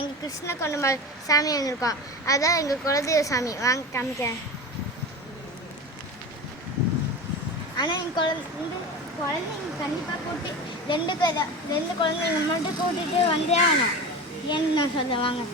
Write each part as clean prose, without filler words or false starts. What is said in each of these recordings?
எங்கள் கிருஷ்ண கொண்டமல் சாமி வந்திருக்கோம். அதான் எங்கள் குலதெய்வ சாமி. வாங்க காமிக்கிறேன். ஆனால் எங்கள் குழந்தைங்க கண்டிப்பாக கூட்டி ரெண்டு குழந்தைங்க மட்டும் கூட்டிகிட்டு வந்தே ஆகணும். ஏன்னு நான் சொல்ல வாங்க.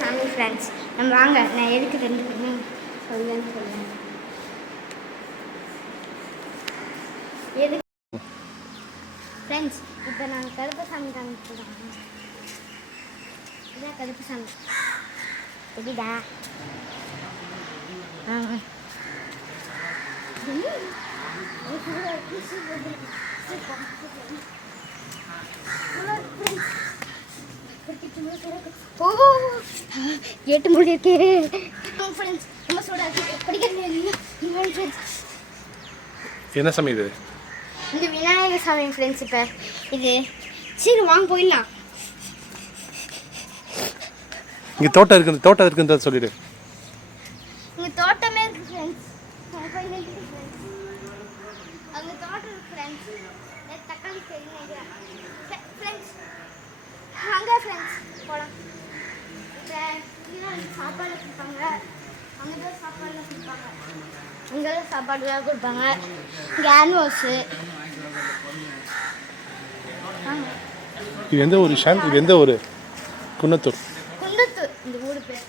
சாமி ஃப்ரெண்ட்ஸ், நம்ம வாங்க. நான் எதுக்கு ரெண்டு பேரும் சொல்லுன்னு எதுக்கு ஃப்ரெண்ட்ஸ், இப்போ நாங்கள் கருப்பசாமி காமிக்கிறோம். இதான் கருப்பசாமி எப்படிடா? கேட்டு மூடி இருக்கே ஃப்ரெண்ட்ஸ். ரொம்ப சூடாக படிக்க. என்ன சாமி இது? இந்த விநாயகர் சாமி ஃப்ரெண்ட்ஸ். இப்போ இது சரி வாங்க போயிடலாம். இங்கே தோட்டம் இருக்குன்னு சொல்லிடு. இங்கே தோட்டமே இருக்கு ஃப்ரெண்ட்ஸ். அங்கே தோட்டம் இருக்கு ஃப்ரெண்ட்ஸ். தக்காளி செடி ஃப்ரெண்ட்ஸ். வாங்க ஃப்ரெண்ட்ஸ் போகலாம். இப்போ சாப்பாடு கொடுப்பாங்க. அங்கேதான் சாப்பாடுலாம் கொடுப்பாங்க. அங்கெல்லாம் சாப்பாடுலாம் கொடுப்பாங்க. இங்கே ஆனிவர்ஸு. இது எந்த ஊர் ஷாந்த்? இது எந்த ஊர்? குன்னத்தூர். இந்த ஊர் பேர்